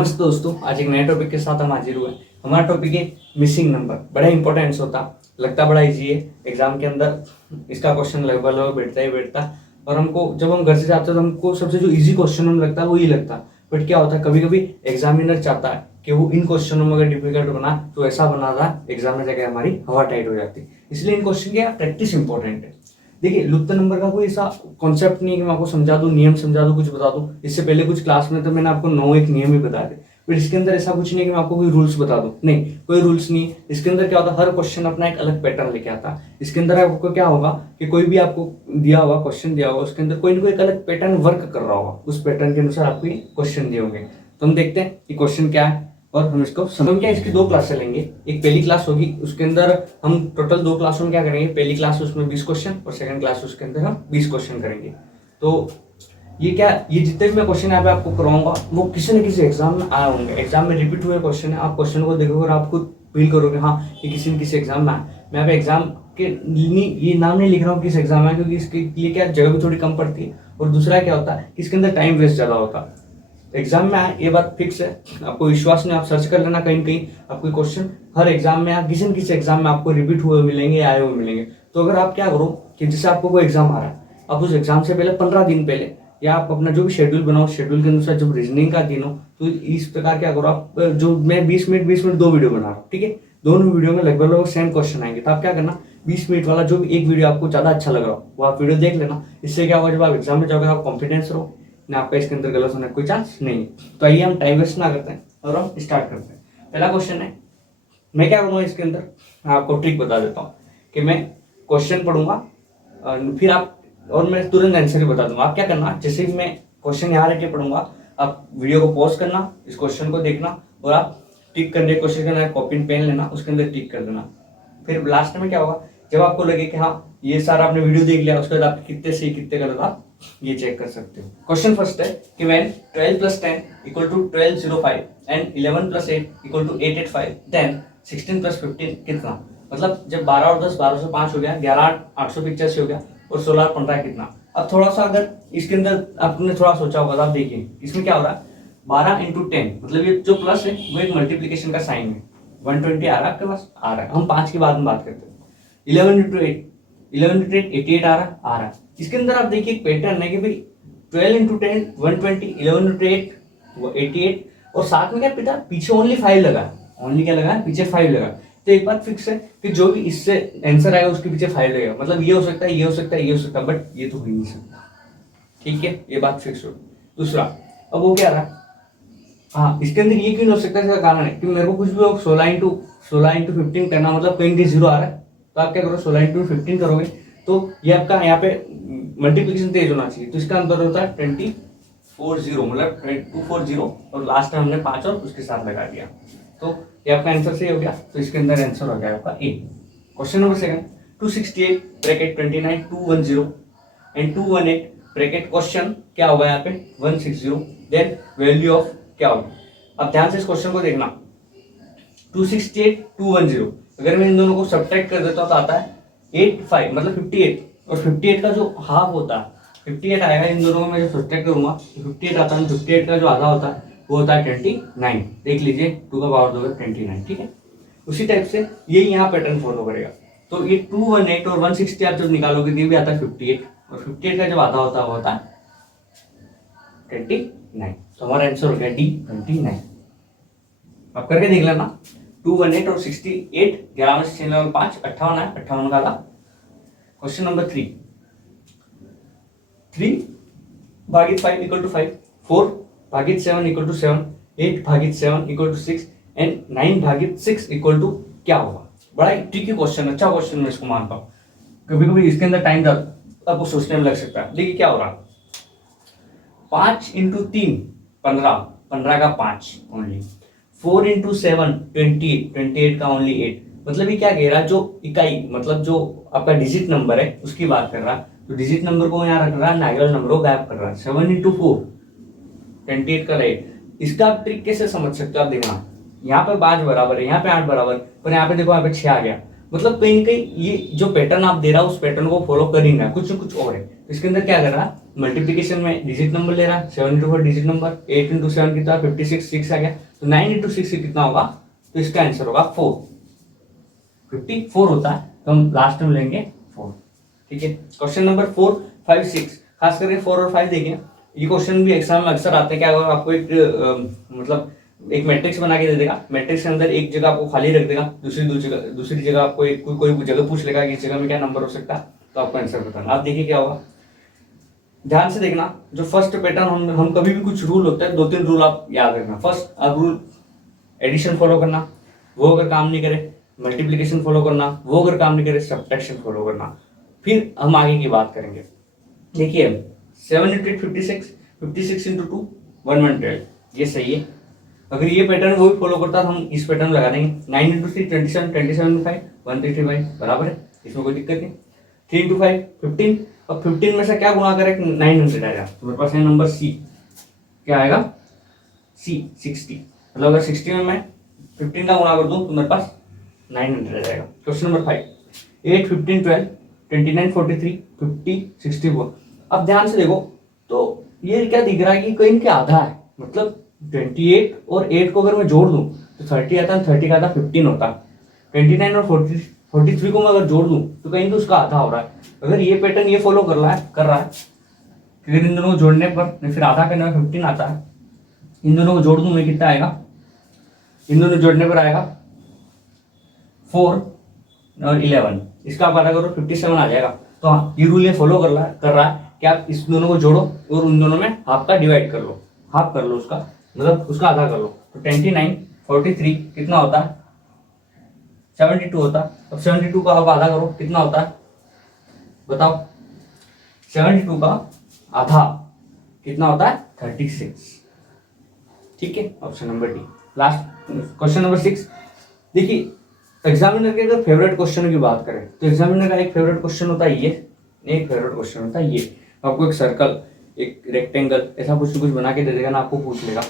नमस्ते दोस्तों, आज एक नए टॉपिक के साथ हम हाजिर हुए। हमारा टॉपिक है मिसिंग नंबर। बड़ा इंपॉर्टेंस होता, लगता बड़ा इजी है। एग्जाम के अंदर इसका क्वेश्चन लगभग बैठता ही बैठता, और हमको जब हम घर से जाते हैं तो हमको सबसे जो इजी क्वेश्चन हमें लगता है वो ही लगता। बट क्या होता है, कभी कभी एग्जामिनर चाहता है कि वो इन क्वेश्चनों में अगर डिफिकल्ट बना तो ऐसा बना था एग्जाम में जाकर हमारी हवा टाइट हो जाती। इसलिए इन क्वेश्चन की प्रैक्टिस इंपॉर्टेंट है। देखिए, लुप्त नंबर का कोई ऐसा कॉन्सेप्ट नहीं है कि मैं आपको समझा दूं, नियम समझा दूं, कुछ बता दूं। इससे पहले कुछ क्लास में तो मैंने आपको 9 एक नियम ही बताए थे, बट इसके अंदर ऐसा कुछ नहीं कि मैं आपको कोई रूल्स बता दूं। नहीं, कोई रूल्स नहीं। इसके अंदर क्या होता है, हर क्वेश्चन अपना एक अलग पैटर्न लेके आता है। इसके अंदर आपको क्या होगा कि कोई भी आपको दिया हुआ क्वेश्चन दिया होगा, उसके अंदर कोई ना कोई एक अलग पैटर्न वर्क कर रहा होगा। उस पैटर्न के अनुसार आपको क्वेश्चन दिए होंगे। तो हम देखते हैं कि क्वेश्चन क्या है और हम इसको समझ। क्या इसकी 2 क्लासें लेंगे। एक पहली क्लास होगी, उसके अंदर हम टोटल 2 क्लासों में क्या करेंगे, पहली क्लास उसमें 20 क्वेश्चन और सेकंड क्लास उसके अंदर हम 20 क्वेश्चन करेंगे। तो ये जितने भी मैं क्वेश्चन यहाँ पे आपको करवाऊंगा वो किसी न किसी एग्जाम में आए होंगे। एग्जाम में रिपीट हुए क्वेश्चन है। आप क्वेश्चन को देखोगे और आप खुद फील करोगे हाँ ये किसी न किसी एग्जाम में आए। मैं यहाँ पे एग्जाम के ये नाम नहीं लिख रहा हूँ किस एग्जाम में, क्योंकि इसके लिए क्या जगह भी थोड़ी कम पड़ती है, और दूसरा क्या होता है कि इसके अंदर टाइम वेस्ट ज्यादा होता है। एग्जाम में आए ये बात फिक्स है, आपको विश्वास नहीं, आप सर्च कर लेना कहीं कहीं आपको क्वेश्चन हर एग्जाम में या किसी न किसी एग्जाम में आपको रिपीट हुए मिलेंगे, आए हुए मिलेंगे। तो अगर आप क्या करो कि जैसे आपको कोई एग्जाम आ रहा है, आप उस एग्जाम से पहले 15 दिन पहले या आप अपना जो भी शेड्यूल बनाओ, शेड्यूल के अनुसार जब रीजनिंग का दिन हो तो इस प्रकार क्या करो आप, जो मैं 20 मिनट 2 वीडियो बना रहा हूँ, ठीक है, दोनों वीडियो में लगभग सेम क्वेश्चन आएंगे। तो आप क्या करना, 20 मिनट वाला जो भी एक वीडियो आपको ज्यादा अच्छा लग रहा हो वो आप वीडियो देख लेना। इससे क्या होगा, जब आप एग्जाम में जाओगे आप कॉन्फिडेंस रहो ना, आपका इसके अंदर गलत होने का कोई चांस नहीं। तो आइए हम टाइम वेस्ट ना करते हैं और हम स्टार्ट करते हैं। पहला क्वेश्चन है, मैं क्या करूँगा इसके अंदर आपको ट्रिक बता देता हूँ कि मैं क्वेश्चन पढ़ूंगा फिर आप, और मैं तुरंत आंसर ही बता दूंगा। आप क्या करना, जैसे ही मैं क्वेश्चन यहाँ रख के पढ़ूंगा आप वीडियो को पॉज करना, इस क्वेश्चन को देखना और आप टिक करने की कोशिश करना, कॉपी पेन लेना, उसके अंदर टिक कर देना। फिर लास्ट में क्या होगा, जब आपको लगे कि हाँ ये सारा आपने वीडियो देख लिया, उसके बाद आप कितने सही कितने गलत आप ये चेक कर सकते हो। क्वेश्चन फर्स्ट है कि when 12 + 10 = 1205 and 11 + 8 = 885 then 16 + 15 कितना। मतलब जब 12 और 10 1205 हो गया, 11 8 885 हो गया और 16 और 15 कितना। अब थोड़ा सा अगर इसके अंदर आपने थोड़ा सोचा होगा, आप देखिए इसमें क्या हो रहा है, 12 × 10 मतलब ये जो प्लस है वो एक मल्टीप्लीकेशन का साइन है। 120 आ रहा है आपके पास, आ रहा है, हम 5 के बाद में बात करते हैं। 11 × 8 88 आ रहा है। इसके अंदर आप देखिए एक पैटर्न है कि भाई 12 × 10 120, 11 × 8 88 और साथ में क्या पिता पीछे ओनली 5 लगा, ओनली क्या लगा पीछे 5 लगा। तो एक बात फिक्स है कि जो भी इससे आंसर आएगा उसके पीछे 5 लगेगा। मतलब ये हो सकता है, ये हो सकता है, ये हो सकता है, बट ये तो हो ही नहीं सकता। ठीक है, ये बात फिक्स हो। दूसरा, अब वो क्या रहा, हाँ इसके अंदर ये क्यों नहीं हो सकता, इसका कारण है कि मेरे को कुछ भी 16 × 15 करना, मतलब कहीं कहीं 0 आ रहा है तो आप क्या करो 16 × 15 करोगे तो ये आपका यहाँ पे मल्टीप्लिकेशन तेज होना चाहिए। तो इसका आंसर होता है 240, मतलब 240 और लास्ट में हमने 5 और उसके साथ लगा दिया, तो ये आपका आंसर सही हो गया। तो इसके अंदर आंसर हो गया आपका A. Question number second, 268 bracket 29 210 and 218 bracket question क्या होगा यहाँ पे 160 देन वैल्यू ऑफ क्या होगा। अब ध्यान से इस क्वेश्चन को देखना, 268 210 अगर मैं इन दोनों को सब्ट्रैक्ट कर देता हूं तो आता है 85 मतलब 58, और 58 का जो हाफ होता है 58 आएगा। इन दोनों को मैं जो सब्ट्रैक्ट करूंगा 58 आता है, 58 का जो आधा होता है वो होता है 29। देख लीजिए 2 का पावर 2 29, ठीक है। उसी टाइप से ये यहाँ पैटर्न फॉलो करेगा। तो ये 218 और 160 आप जब निकालोगे ये भी आता है 58, और 58 का जब आधा होता है वो होता है 29। तो हमारा आंसर हो गया डी 29। अब करके देख लेना, 218 और 68 11 में से 6 5 58 है, 58 का था। क्वेश्चन नंबर 3 3 भागित 5 = 5, 4 भागित 7 = 7, 8 भागित 7 = 6 एंड 9 भागित 6 = क्या होगा। बड़ा ही ट्रिकी क्वेश्चन, अच्छा क्वेश्चन मैं इसको मानता हूँ। कभी कभी इसके अंदर टाइम आपको सोचने में लग सकता है। देखिए क्या हो रहा, 5 × 3 15, 15 का 5 ओनली, 4 × 7 28, 28 का ओनली 8। मतलब ये क्या कह रहा है, जो इकाई मतलब जो आपका डिजिट नंबर है उसकी बात कर रहा है। तो डिजिट नंबर को यहाँ रख रहा है, नेगेटिव नंबर को गायब कर रहा है। 7 × 4 28 का 8। इसका आप ट्रिक कैसे समझ सकते हो, आप देखना यहाँ पे 5 बराबर है, यहाँ पे 8 बराबर, पर यहाँ पे देखो यहाँ पे 6 आ गया। मतलब कहीं ना कहीं ये जो पैटर्न आप दे रहा है उस पैटर्न को फॉलो कर ही ना, कुछ और है। तो इसके अंदर क्या कर रहा है, मल्टीप्लीकेशन में डिजिट नंबर ले रहा है, 7 इंटू 4 डिजिट नंबर, 8 इंटू 7 कितना, 56, 6 आ गया, तो 9 इंटू 6 कितना होगा, तो इसका आंसर होगा 4, 54 होता है, तो हम लास्ट में लेंगे 4। ठीक है, क्वेश्चन नंबर 4, 5, 6, खास करके 4 और 5 देखें, ये क्वेश्चन भी एग्जाम में अक्सर आते हैं। क्या होगा, आपको एक मतलब एक मैट्रिक्स बना के दे देगा, मैट्रिक्स के अंदर एक जगह आपको खाली रख देगा, दूसरी जगह आपको कोई जगह पूछ लेगा कि इस जगह में क्या नंबर हो सकता है, तो आपको आंसर बताना। आप देखिए क्या होगा, ध्यान से देखना। जो फर्स्ट पैटर्न हम कभी भी कुछ रूल होता है, 2-3 रूल आप याद रखना। फर्स्ट आप रूल एडिशन फॉलो करना, वो अगर काम नहीं करे मल्टीप्लिकेशन फॉलो करना, वो अगर काम नहीं करे सब्ट्रैक्शन फॉलो करना। फिर हम आगे की बात करेंगे। देखिए 7 इंटू 8 56, 56 इंटू 2 112, ये सही है। अगर ये पैटर्न वो भी फॉलो करता है तो हम इस पैटर्न लगा देंगे। 9 इंटू 3 27, 27 इंटू 5 135 बराबर है, इसमें कोई दिक्कत नहीं। 3 इंटू 5 15, अब 15 में से क्या गुणा करें, 900 आएगा, तो मेरे पास है नंबर सी, क्या आएगा सी 60। मतलब अगर 60 में मैं 15 का गुणा कर दूं तो मेरे पास 900 आ जाएगा। Question number 5, 8 15 12 29 43 50 64। अब ध्यान से देखो तो ये क्या दिख रहा है कि कहीं क्या आधा है, मतलब 28 और 8 को अगर मैं जोड़ दूं तो 30 आता है, 30 का आधा 15 होता है। 29 और 43 को मैं अगर जोड़ दूं तो कहीं तो उसका आधा हो रहा है। अगर ये पैटर्न ये फॉलो कर रहा है फिर इन दोनों को जोड़ने पर फिर आधा करने में 15 आता है। इन दोनों को जोड़ दूं मैं, कितना आएगा, इन दोनों जोड़ने पर आएगा 4 और 11, इसका आप आधा करो 57 आ जाएगा। तो हाँ, ये रूल ये फॉलो कर रहा है कि आप इस दोनों को जोड़ो और उन दोनों में हाफ का डिवाइड कर लो, हाफ कर लो उसका, मतलब उसका आधा कर लो। तो 29 43 कितना होता है, 72 होता है। अब 72 का आप आधा करो, कितना होता है बताओ, 72 का आधा कितना होता है, 36। ठीक है, option number D. Last question number 6, देखिए एग्जामिनर के अगर फेवरेट क्वेश्चन की बात करें तो एग्जामिनर का एक फेवरेट क्वेश्चन होता है ये, एक फेवरेट क्वेश्चन होता है ये। आपको एक सर्कल, एक रेक्टेंगल ऐसा कुछ बना के दे देगा ना, आपको पूछ लेगा।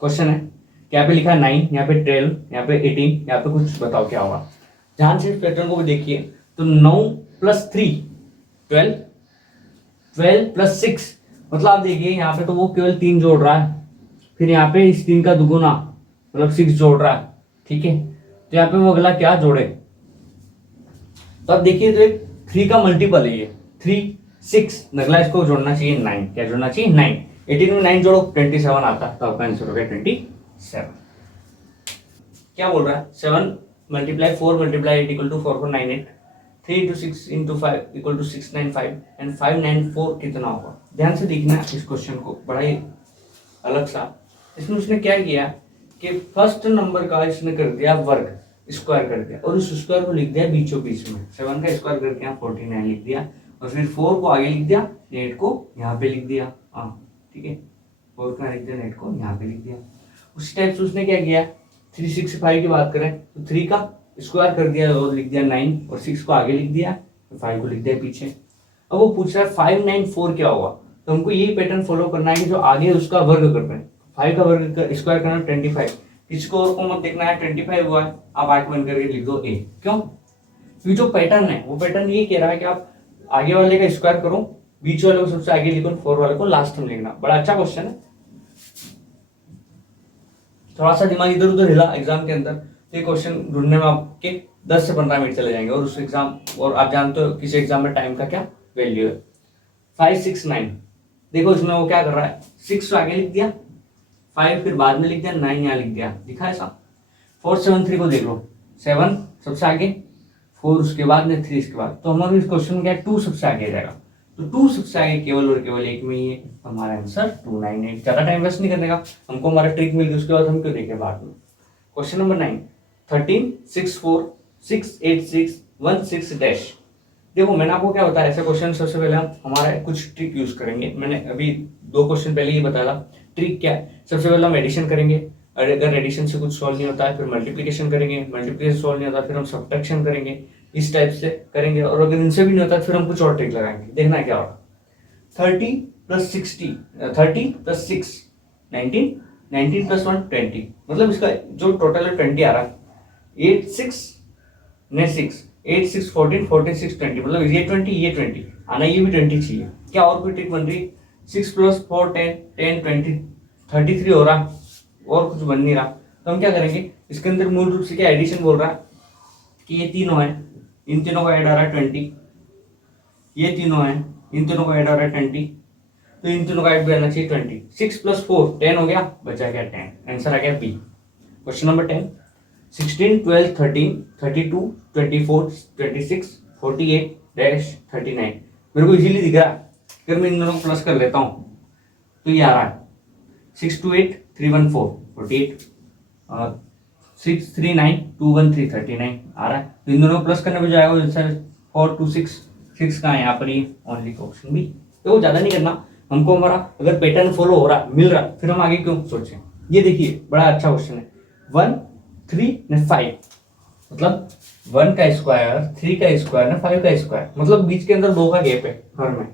क्वेश्चन है कि यहाँ पे लिखा है 9, यहाँ पे 12, यहाँ पे 18, यहाँ पे कुछ बताओ क्या होगा। ध्यान से इस पैटर्न को भी देखिए, तो 9 + 3 12, 12 + 6, मतलब आप देखिए यहाँ पे तो वो केवल 3 जोड़ रहा है, फिर यहाँ पे इस 3 का दुगुना मतलब 6 जोड़ रहा है। ठीक है, तो यहाँ पे वो अगला क्या जोड़े, तो अब देखिए तो एक 3 का मल्टीपल है ये 3 6, अगला इसको जोड़ना चाहिए 9, क्या जोड़ना चाहिए 9। 18 में 9 जोड़ो 27 आता है, तो आपका आंसर हो गया 27। क्या बोल रहा है, 7 × 4 × 8 = 4498, 3 × 6 × 5 = 695 एंड 594 कितना होगा। ध्यान से देखना इस क्वेश्चन को, बड़ा ही अलग सा। इसमें उसने क्या किया कि फर्स्ट नंबर का इसने कर दिया वर्ग, स्क्वायर कर दिया, और उस स्क्वायर को लिख दिया बीचों बीच में। 7 का स्क्वायर करके यहाँ 49 लिख दिया, और फिर 4 को आगे लिख दिया, 8 को यहाँ पे लिख दिया। हाँ ठीक है, 4 को लिख दिया, 8 को यहाँ पे लिख दिया। उसी टाइप से उसने क्या किया, 365 की बात करें तो 3 का स्क्वायर कर दिया और लिख दिया 9, और 6 को आगे लिख दिया, 5 को लिख दिया पीछे। अब वो पूछ रहा है 594 क्या होगा, तो हमको यही पैटर्न फॉलो करना है कि जो आगे उसका वर्ग करना है। 5 का वर्ग स्क्वायर करना 25, किसको और को मत देखना है, 25 हुआ है, आप 8 बन करके लिख दो ए। क्यों, क्योंकि जो पैटर्न है वो पैटर्न ये कह रहा है कि आप आगे वाले का स्क्वायर करो, बीच वाले को सबसे आगे लिखो, 4 वाले को लास्ट में लिखना। बड़ा अच्छा क्वेश्चन है, थोड़ा सा दिमाग इधर उधर हिला एग्जाम के अंदर तो ये क्वेश्चन ढूंढने में आपके 10 से 15 मिनट चले जाएंगे। और उस एग्जाम, और आप जानते हो किसी एग्जाम में टाइम का क्या वैल्यू है। 5 6 9, देखो इसमें वो क्या कर रहा है, 6 आगे लिख दिया, 5 फिर बाद में लिख दिया, 9 यहाँ लिख दिया, दिखा ऐसा। 4 7 3 को देख लो, 7 सबसे आगे, 4 उसके बाद में, 3 इसके बाद, तो हमारे इस क्वेश्चन में क्या है, 2 सबसे आगे जाएगा, तो 2 सबसे आगे केवल और केवल एक में ही है, तो हमारा आंसर 298। ज्यादा टाइम वेस्ट नहीं करने का, हमको हमारा ट्रिक मिल गई, उसके बाद हम क्यों देखें बाद में। Question number 9, 13 6 4 6 8 6 1 6 dash. देखो मैंने आपको क्या बताया, ऐसे क्वेश्चन सबसे पहले हम हमारा कुछ ट्रिक यूज करेंगे। मैंने अभी 2 क्वेश्चन पहले ही बताया था। ट्रिक क्या है, सबसे पहले हम एडिशन करेंगे, और अगर एडिशन से कुछ सॉल्व नहीं होता है फिर मल्टीप्लिकेशन करेंगे, मल्टीप्लिकेशन सॉल्व नहीं होता फिर हम सब्ट्रैक्शन करेंगे, इस टाइप से करेंगे। और अगर इनसे भी नहीं होता फिर हम कुछ और ट्रिक लगाएंगे, देखना क्या होगा। 30 + 60 30 + 6 19, 19 + 1 20, मतलब इसका जो टोटल है 20 आ रहा है। 8 6 ने 6 8 6 14 14 6 20, मतलब ये 20 ये 20 आना, ये भी 20 चाहिए। क्या और कोई ट्रिक बन रही है, 6 प्लस 4 10 10 20 33 हो रहा और कुछ बन नहीं रहा, तो हम क्या करेंगे, इसके अंदर मूल रूप से क्या एडिशन बोल रहा है कि ये तीनों है, इन तीनों का ऐड आ रहा है 20, ये तीनों है, इन तीनों का ऐड आ रहा है 20, तो इन तीनों का ऐड भी आना चाहिए 20। 6 प्लस 4 10 हो गया, बचा गया 10, आंसर आ गया बी। Question number 10, 16 12 13 32 24 26 48 dash 39। मेरे को इजीली दिख रहा है, अगर मैं इन दोनों को प्लस कर लेता हूँ तो ये आ रहा है 628 314 48 और 639 213 39 आ रहा है, तो इन दोनों को प्लस करने पे जाएगा 426 6 का है यहाँ पर, ये ओनली ऑप्शन बी। तो ज़्यादा नहीं करना हमको, हमारा अगर पैटर्न फॉलो हो रहा मिल रहा फिर हम आगे क्यों सोचें। ये देखिए बड़ा अच्छा क्वेश्चन है, 1 3 5, मतलब 1 का स्क्वायर 3 का स्क्वायर 5 का स्क्वायर, मतलब बीच के अंदर 2 का गैप है हर में,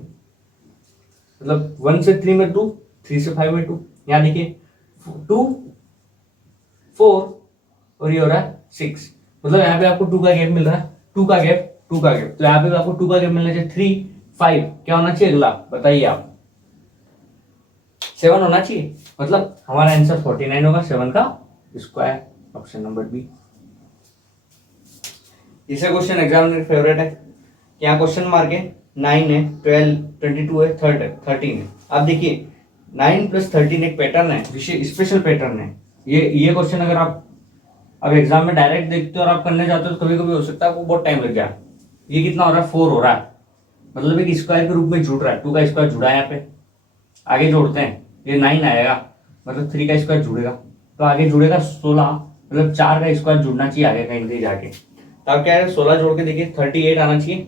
मतलब 1 से 3 में 2, 3 से 5 में 2। यहाँ देखिए 2 4 और ये हो रहा है 6, मतलब यहाँ पे आपको 2 का गैप मिल रहा है, 2 का गैप 2 का गैप, तो यहाँ पे आपको 2 का गैप मिलना चाहिए 3 5, क्या होना चाहिए अगला बताइए आप, 7 होना चाहिए, मतलब हमारा आंसर 49 होगा, 7 का स्क्वायर, ऑप्शन नंबर बी। तीसरा क्वेश्चन एग्जामिनर फेवरेट है, यहाँ क्वेश्चन मार्क है, 9 है 12 22 है 13 है। आप देखिए 9 प्लस 13 एक पैटर्न है, विशेष स्पेशल पैटर्न है। ये क्वेश्चन अगर आप अब एग्जाम में डायरेक्ट देखते हो और आप करने जाते हो तो कभी कभी हो सकता है आपको बहुत टाइम लग जाए। ये कितना हो रहा है 4 हो रहा है, मतलब एक स्क्वायर के रूप में जुड़ रहा है, 2 का स्क्वायर जुड़ा है यहाँ पे, आगे जोड़ते हैं ये 9 आएगा, मतलब 3 का स्क्वायर जुड़ेगा, तो आगे जुड़ेगा 16, मतलब 4 का स्क्वायर जुड़ना चाहिए आगे कहीं जाके, तो आप क्या है 16 जोड़ के देखिए 38 आना चाहिए,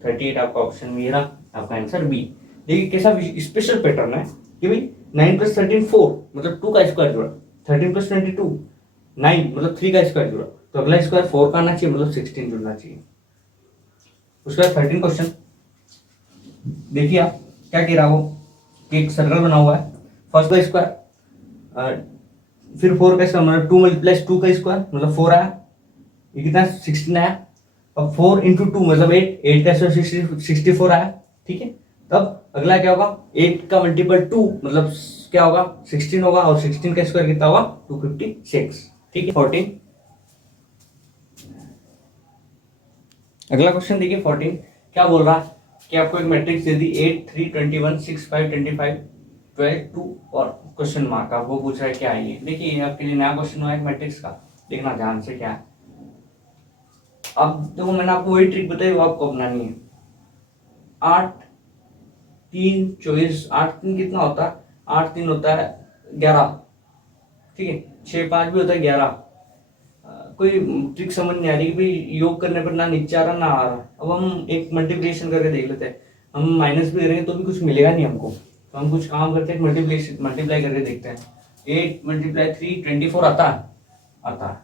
38 आपका ऑप्शन बी रहा, आपका आंसर बी। देखिए कैसा स्पेशल पैटर्न है कि भाई 9 प्लस 13 4, मतलब 2 का स्क्वायर जुड़ा, 13 प्लस 22 9, मतलब 3 का स्क्वायर जुड़ा, तो अगला स्क्वायर 4 का आना चाहिए, मतलब 16 जुड़ना चाहिए। उसके बाद 13 क्वेश्चन देखिए आप क्या कह रहा हो कि एक सर्कल बना हुआ है, फर्स्ट का स्क्वायर फिर 4 का स्क्वायर, मतलब 2 मल्टीप्लस 2 का स्क्वायर मतलब 4 आया, ये कितना 16 आया, अब 4 इंटू 2 मतलब 8 का स्क्वायर 64 आया, ठीक है। तब अगला क्या होगा, 8 का मल्टीपल 2 मतलब क्या होगा 16 होगा, और 16 का स्क्वायर कितना होगा 256, ठीक है। 14 अगला क्वेश्चन देखिए 14 क्या बोल रहा है कि आपको एक मैट्रिक्स दे दी 8 3 21 6 5 25 12 2 और क्वेश्चन मार्क, आपको पूछ रहा है क्या है ये। देखिए ये आपके लिए नया क्वेश्चन हुआ है मैट्रिक्स का, देखना ध्यान से क्या है। अब देखो मैंने आपको वही ट्रिक बताई वो आपको अपनानी है। 8 3 24, 8 3 कितना होता है, 8 3 होता है 11, ठीक है, 6 5 भी होता है 11। कोई ट्रिक समझ नहीं आ रही कि भाई योग करने पर ना नीचे आ रहा ना आ रहा। अब हम एक मल्टीप्लिकेशन करके देख लेते हैं, हम माइनस भी करेंगे तो भी कुछ मिलेगा नहीं हमको, तो हम कुछ काम करते हैं मल्टीप्लाई करके देखते हैं। 8 मल्टीप्लाई 3 24 आता है,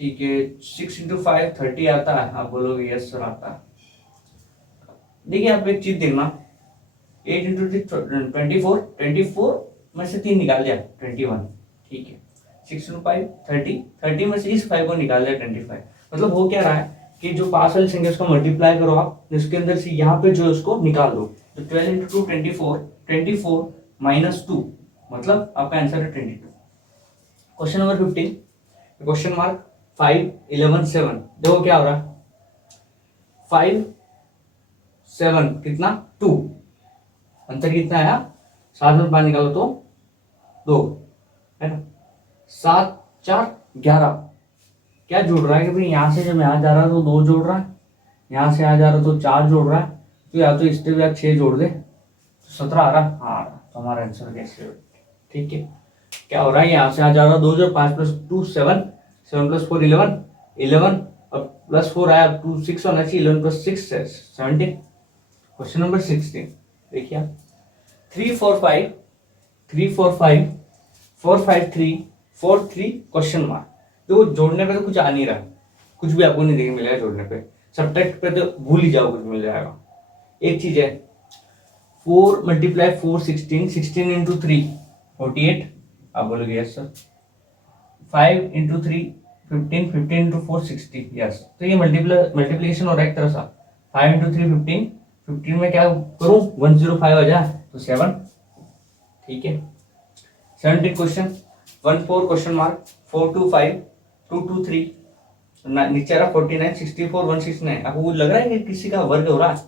ठीक है। 6 इंटू 5 30 आता है, आप बोलोगे यस सर आता है। देखिए आप एक चीज देखना, 8 इंटू 24 में से 3 निकाल दिया 21, ठीक है। 6 इंटू 5 30 में से इस 5 को निकाल दिया 25, मतलब हो क्या रहा है कि जो पास वाली संख्या उसको मल्टीप्लाई करो आप, जिसके अंदर से यहाँ पे जो उसको निकाल दो, तो 12 इंटू 2 24 माइनस 2, मतलब आपका आंसर है 22। क्वेश्चन नंबर 15 क्वेश्चन मार्क 5 11 7, देखो क्या हो रहा है 5 7 कितना 2, अंतर कितना आया 7 में 5 निकालो तो 2 है ना, 7 4 11, क्या जोड़ रहा है कि भाई यहाँ से जब यहाँ जा रहा है तो 2 जोड़ रहा है, यहाँ से यहाँ जा रहा है तो 4 जोड़ रहा है, तो या तो इससे या 6 जोड़ दे तो 17 आ रहा है, हाँ तो हमारा आंसर कैसे, ठीक है। क्या हो रहा है यहाँ से यहाँ जा रहा है 2 जो 5 प्लस 2 7 7 प्लस 4 11 अब प्लस 4 आया 2 6 होना चाहिए, 11 प्लस 6 17। क्वेश्चन नंबर 16 देखिए 3 4 5 3 4 5 4 5 3 4 3 क्वेश्चन मार्क। देखो जोड़ने पे तो कुछ आ नहीं रहा, कुछ भी आपको नहीं देखने मिलेगा जोड़ने पे, सब्ट्रैक्ट पे तो भूल ही जाओ कुछ मिल जाएगा। एक चीज है 4 मल्टीप्लाई 4 16 16 इंटू 3 48, आप बोलोगे yes sir. 5 into 3 15 15 into 4 60, yes. तो ये मल्टीप्लिकेशन हो रहा है एक तरह सा, 5 इंटू 3 15 15 में क्या करूं 105 आ जाए तो 7, ठीक है। 17 क्वेश्चन 14 क्वेश्चन मार्क 425 223 नीचे आ रहा 49 64 169। आपको कुछ लग रहा है कि किसी का वर्ग हो रहा है?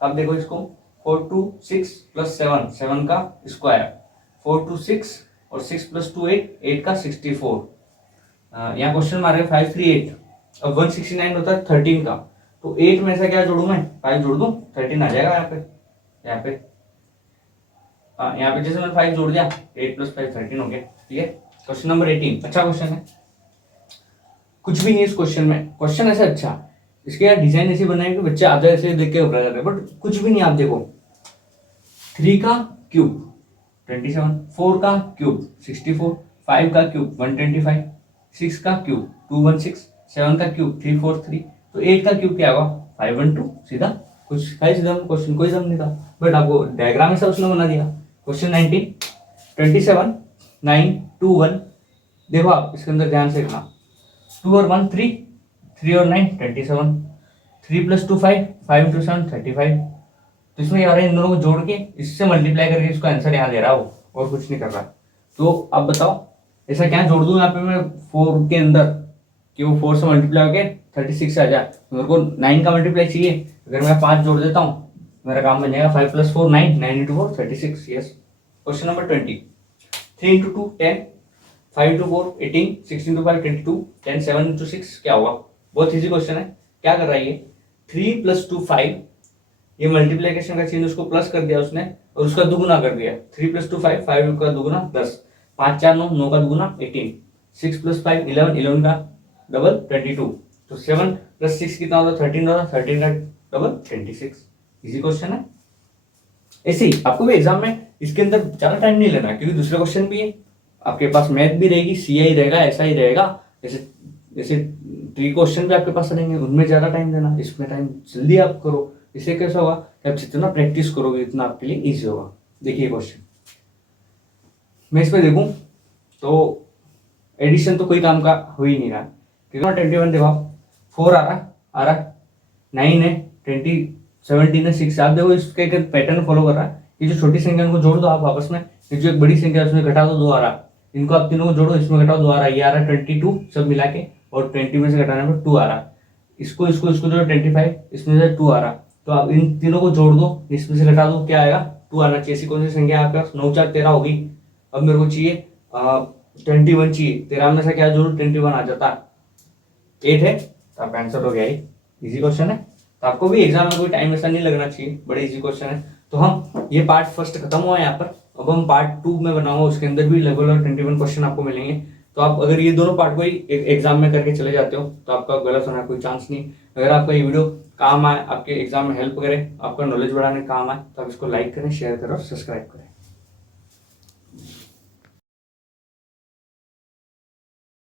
आप देखो इसको 426 प्लस 7 का स्क्वायर 426 और 6 प्लस 2 8 का 64। यहाँ क्वेश्चन मारे 538। अब 169 होता है 13 का, तो 8 में से क्या जोड़ू मैं 5 जोड़ दूं 13 आ जाएगा यहाँ पे जैसे मैंने 5 जोड़ दिया 8 प्लस 5 13 हो गया, ठीक है। क्वेश्चन नंबर 18 अच्छा क्वेश्चन है, कुछ भी नहीं इस क्वेश्चन में। क्वेश्चन ऐसा अच्छा, इसके यार डिजाइन ऐसी बनाई कि बच्चे आधे ऐसे देख के घबरा जाते हैं, बट कुछ भी नहीं। आप देखो 3 का क्यूब 27, 4 का क्यूब 64, 5 का क्यूब 125, 6 का क्यूब 216, 7 का क्यूब 343, तो 8 का क्यूब क्या होगा 512। सीधा कुछ है सीधा क्वेश्चन, कोई दम नहीं था, बट आपको डायग्राम ऐसा उसने बना दिया। क्वेश्चन 19 27 9 2 1। देखो आप इसके अंदर ध्यान से देखना 2 और 1 3, 3 और 9 27, 3 प्लस 2 5, 5 इंटू 7 35। तो इसमें क्या हो रहा है, इन दोनों को जोड़ के इससे मल्टीप्लाई करके इसको आंसर यहाँ दे रहा हो और कुछ नहीं कर रहा। तो अब बताओ ऐसा क्या जोड़ दूं यहाँ पे मैं 4 के अंदर कि वो 4 से मल्टीप्लाई होके 36 आ जाए। मेरे को 9 का मल्टीप्लाई चाहिए, अगर मैं 5 जोड़ देता हूँ मेरा काम बन जाएगा 5 plus 4 9, 9 into 4 36। Yes. Question number 20 3 into 2 10, 5 into 4 18, 6 into 5 22, 10 7 into 6 क्या होगा। बहुत इजी क्वेश्चन है। क्या कर रहा है ये 3 प्लस 2 5, ये मल्टीप्लीकेशन का चिन्ह उसको प्लस कर दिया उसने और उसका दुगुना कर दिया। 3 प्लस 2 5, 5 का दुगुना 10, 5 4 9, 9 का दुगुना 18, 6 प्लस 5 11, 11 का डबल 22, तो 7 प्लस 6 कितना होता 13 होता, 13 का डबल 26। इजी क्वेश्चन है। ऐसे ही आपको भी एग्जाम में इसके अंदर ज्यादा टाइम नहीं लेना, क्योंकि दूसरे क्वेश्चन भी है आपके पास, मैथ भी रहेगी, सीआई रहेगा, ऐसा ही रहेगा। जैसे जैसे 3 क्वेश्चन भी आपके पास रहेंगे, उनमें ज्यादा टाइम देना, इसमें टाइम जल्दी आप करो। इससे कैसा होगा कि आप जितना प्रैक्टिस करोगे इतना आपके लिए इजी होगा। देखिए क्वेश्चन मैं इसमें देखूं तो एडिशन तो कोई काम का हो ही नहीं रहा, क्योंकि 21 देखो 4 आ रहा 9 है 20 17 है 6। आप देखो इसके पैटर्न फॉलो कर रहा है। ये जो छोटी संख्या उनको जोड़ दो आप आपस में, ये जो एक बड़ी संख्या उसमें घटा दो 2 आ रहा, इनको आप तीनों को जोड़ो, इसमें घटाओ 2 आ रहा, ये आ रहा 22 सब मिला के, और 20 में से घटाने पर 2 आ रहा। इसको इसको इसको जो 25 इसमें से 2 आ रहा, तो आप इन तीनों को जोड़ दो, इसमें से घटा दो, क्या आएगा 2 आना चाहिए। ऐसी कौन सी संख्या आपके पास 9 4 13 होगी। अब मेरे को चाहिए 21 चाहिए, 13 में से क्या जोड़ू 21 आ जाता 8 है, तो आपका आंसर हो गया। इजी क्वेश्चन है, तो आपको भी एग्जाम में कोई टाइम ऐसा नहीं लगना चाहिए, बड़े इजी क्वेश्चन है। तो हम ये पार्ट फर्स्ट खत्म हुआ है यहाँ पर, अब हम पार्ट 2 में बनाऊंगा, उसके अंदर भी लगभग 21 क्वेश्चन आपको मिलेंगे। तो आप अगर ये दोनों पार्ट को ही एग्जाम में करके चले जाते हो तो आपका गलत होना कोई चांस नहीं। अगर आपका ये वीडियो काम आए, आपके एग्जाम में हेल्प करे, आपका नॉलेज बढ़ाने काम आए, तो आप इसको लाइक करें, शेयर करें और सब्सक्राइब करें।